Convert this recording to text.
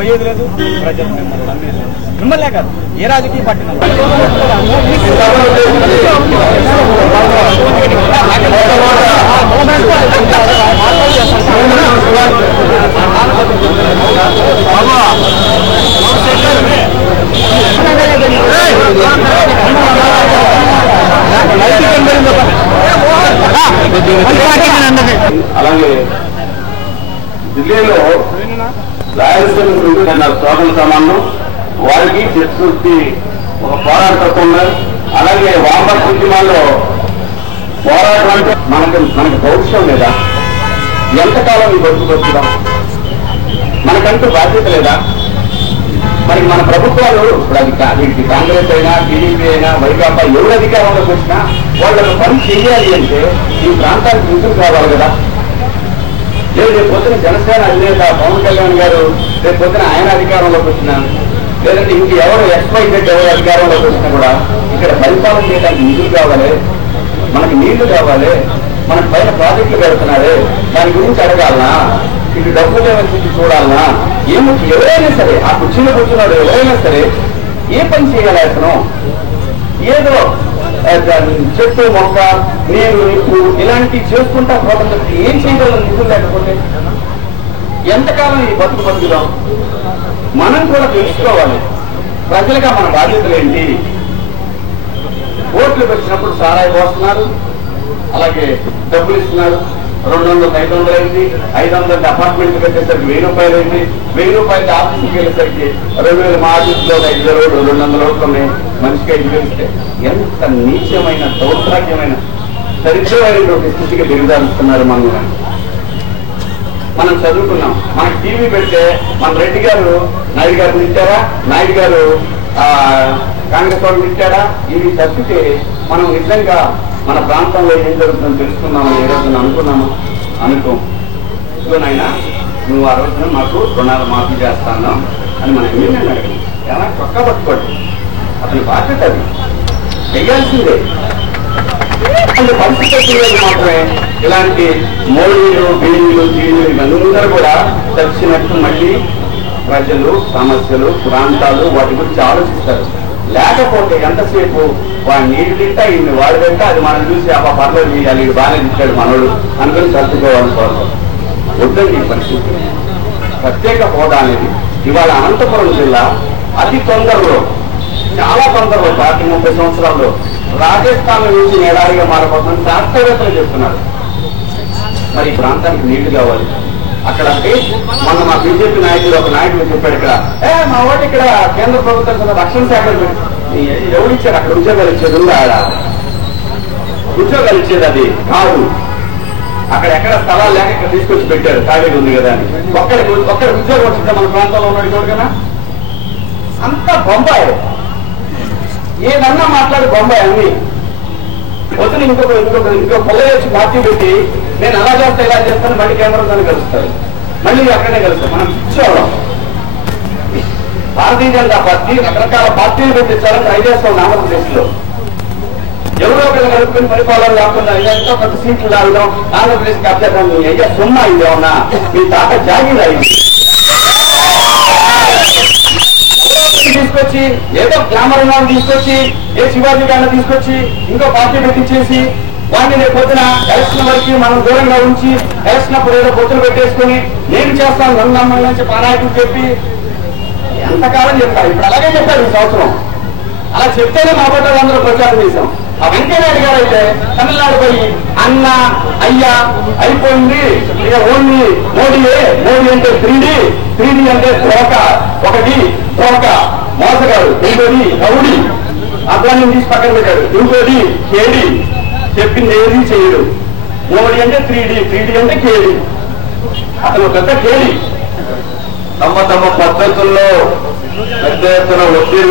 పోయేది లేదు, ప్రజలు మిమ్మల్నే కాదు ఏ రాజకీయ పార్టీ అలాగే ఢిల్లీలో రాయలసీమ స్వాతంత్ర సమానం వారికి చిత్తశుద్ధి ఒక పోరాటం ఉన్నారు. అలాగే వామపక్ష ఉద్యమాల్లో పోరాటం అంటే మనకి భవిష్యం లేదా? ఎంతకాలం ఈ బతుకుదాం? మనకంటూ బాధ్యత లేదా? మరి మన ప్రభుత్వాలు ఇప్పుడు అది కాంగ్రెస్ అయినా టీడీపీ అయినా వైకాపా ఎవరు అధికారంలోకి వచ్చినా వాళ్ళకు పని చేయాలి అంటే ఈ ప్రాంతానికి నిధులు కావాలి కదా. లేదు రేపు పొద్దున జనసేన అధినేత పవన్ కళ్యాణ్ గారు రేపు పొద్దున ఆయన అధికారంలోకి వచ్చినా, లేదంటే ఇంక ఎవరు ఎక్స్పైజెడ్ ఎవరు అధికారంలోకి వచ్చినా కూడా ఇక్కడ పరిపాలన చేయడానికి నిధులు కావాలి, మనకి నీళ్లు కావాలి, మనకి పైన ప్రాజెక్టులు పెడుతున్నారే దాని గురించి అడగాలనా, ఇటు డబ్బులు ఏమైనా చూడాలనా, ఎవరైనా సరే ఆ కుర్చీలో కూర్చున్నాడు ఎవరైనా సరే ఏ పని చేయాలి అతను? ఏదో చెట్టు మొక్క నీరు నిప్పు ఇలాంటివి చేసుకుంటా పోతుంది. ఏం చేయగలం నిధులు లేకపోతే? ఎంతకాలం ఈ బతుకుదాం? మనం కూడా తెలుసుకోవాలి ప్రజలుగా మన బాధ్యతలు ఏంటి. ఓట్లకు వచ్చినప్పుడు సారాయి పోస్తున్నారు, అలాగే డబ్బులు ఇస్తున్నారు. 200 500 అయింది, 500 అపార్ట్మెంట్ కట్టేసరికి 1000 రూపాయలు అయింది, 1000 రూపాయలు ఆఫీస్కి వెళ్ళేసరికి 2000 మా ఆఫీస్లో 5 రోడ్లు 200 రోడ్లు ఉన్నాయి, మనిషికి 5,000 ఇస్తే ఎంత నీచమైన దౌర్భాగ్యమైన దరిద్రమైనటువంటి స్థితికి దిగజారుస్తున్నారు. మనం చదువుకున్నాం, మనకి టీవీ పెడితే మన రెడ్డి గారు నాయుడు గారు ఇచ్చారా, నాయుడు గారు కాంగ్రెస్ వాళ్ళు ఇచ్చారా, ఇవి తప్పితే మనం నిజంగా మన ప్రాంతంలో ఏం జరుగుతుందో తెలుసుకున్నాము. ఏ రోజున అనుకున్నాము అనుకోనైనా నువ్వు ఆ రోజున మాకు రుణాలు మాఫీ చేస్తాను అని మన ఎమ్మెల్యే అడగదు. ఎలా చొక్కా పట్టుకోండి, అతని బాధ్యత అది చెయ్యాల్సిందే. పరిస్థితులు మాత్రమే ఇలాంటి మోడీలు బీడీలు జీడీలు ఇవన్నీ కూడా తెలిసినట్టు మళ్ళీ ప్రజలు సమస్యలు ప్రాంతాలు వాటి గురించి ఆలోచిస్తారు. లేకపోతే ఎంతసేపు వాడు నీళ్ళు తింటా ఇన్ని వాడు తింటా అది మనం చూసి అబ్బా పర్లేదు చేయాలి, వీడు బాగానే తింటాడు మనోడు అనుకుని సర్దుకోవాలనుకోవాలి. వద్దండి ఈ పరిస్థితి. ప్రత్యేక హోదా అనేది ఇవాళ అనంతపురం జిల్లా అతి తొందరలో, చాలా తొందరలో 30 సంవత్సరాల్లో రాజస్థాన్ నుంచి ఎడారిగా మారిపోతుందని శాస్త్రవేత్తలు చెప్తున్నారు. మరి ఈ ప్రాంతానికి నీళ్లు కావాలి. అక్కడ మొన్న మా బీజేపీ నాయకుడు ఒక నాయకుడు చెప్పాడు, ఇక్కడ మా వాడు ఇక్కడ కేంద్ర ప్రభుత్వం రక్షణ శాఖ ఎవరు ఇచ్చారు అక్కడ ఉద్యోగాలు ఇచ్చేది ఉందా? ఉద్యోగాలు ఇచ్చేది అది కాదు. అక్కడ ఎక్కడ స్థలాలు లేక ఇక్కడ తీసుకొచ్చి పెట్టారు, ఖాళీగా ఉంది కదా అని. ఒక్కడికి ఉద్యోగం వచ్చిందా మన ప్రాంతంలో ఉన్నాడు చూడు కదా. అంతా బొంబాయి, ఏదన్నా మాట్లాడి బొంబాయి అన్ని. పొద్దున ఇంకో పొల్ల వచ్చి పార్టీ పెట్టి నేను అలా చేస్తా ఇలా చేస్తాను, మళ్ళీ కేంద్రంతో కలుస్తారు, మళ్ళీ అక్కడనే కలుస్తాం. మనం పిచ్చోళ్ళం. భారతీయ జనతా పార్టీ రకరకాల పార్టీలు పెట్టించాలని ట్రై చేస్తాం ఆంధ్రప్రదేశ్ లో. ఎవరో ఒకళ్ళు కలుపుకొని పరిపాలన లేకుండా ఎంతో కొత్త సీట్లు రావడం, ఆంధ్రప్రదేశ్ కబ్జా అయ్యా సున్నా అయింది, ఏమన్నా మీ తాత జాగీర్ అయింది తీసుకొచ్చి ఏదో గ్లామర్ ఉన్నాను తీసుకొచ్చి ఏ శివాజీ గారిని తీసుకొచ్చి ఇంకో పార్టీ పెట్టించేసి వాడిని రేపు పొద్దున ఎలక్షన్ వరకు మనం దూరంగా ఉంచి ఎలక్షన్ అప్పుడు ఏదో పొత్తులు పెట్టేసుకుని నేను చేస్తాను 2 నమ్మకం నుంచి పారాయకులు చెప్పి ఎంతకాలం చెప్తారు. ఇప్పుడు అలాగే చెప్పారు ఈ సంవత్సరం. అలా చెప్తేనే మా బట్టలు అందరూ ప్రచారం చేశాం. ఆ వెంకయ్యనాయుడు గారు అయితే తమిళనాడు పోయి అన్న అయ్యా అయిపోయింది, ఇక ఓన్లీ మోడీయే, మోడీ అంటే 3D అంటే ధోక, 1 ధోక మోసగాడు, 2 రౌడీ అబ్బాయిని తీసి పక్కన పెట్టాడు, 2 కేడి, చెప్పింది ఏది చేయడు. మోడీ అంటే 3D అంటే కేడి, అతను పెద్ద కేడి. తమ పద్ధతుల్లో పెద్ద ఎత్తున ఒత్తిడి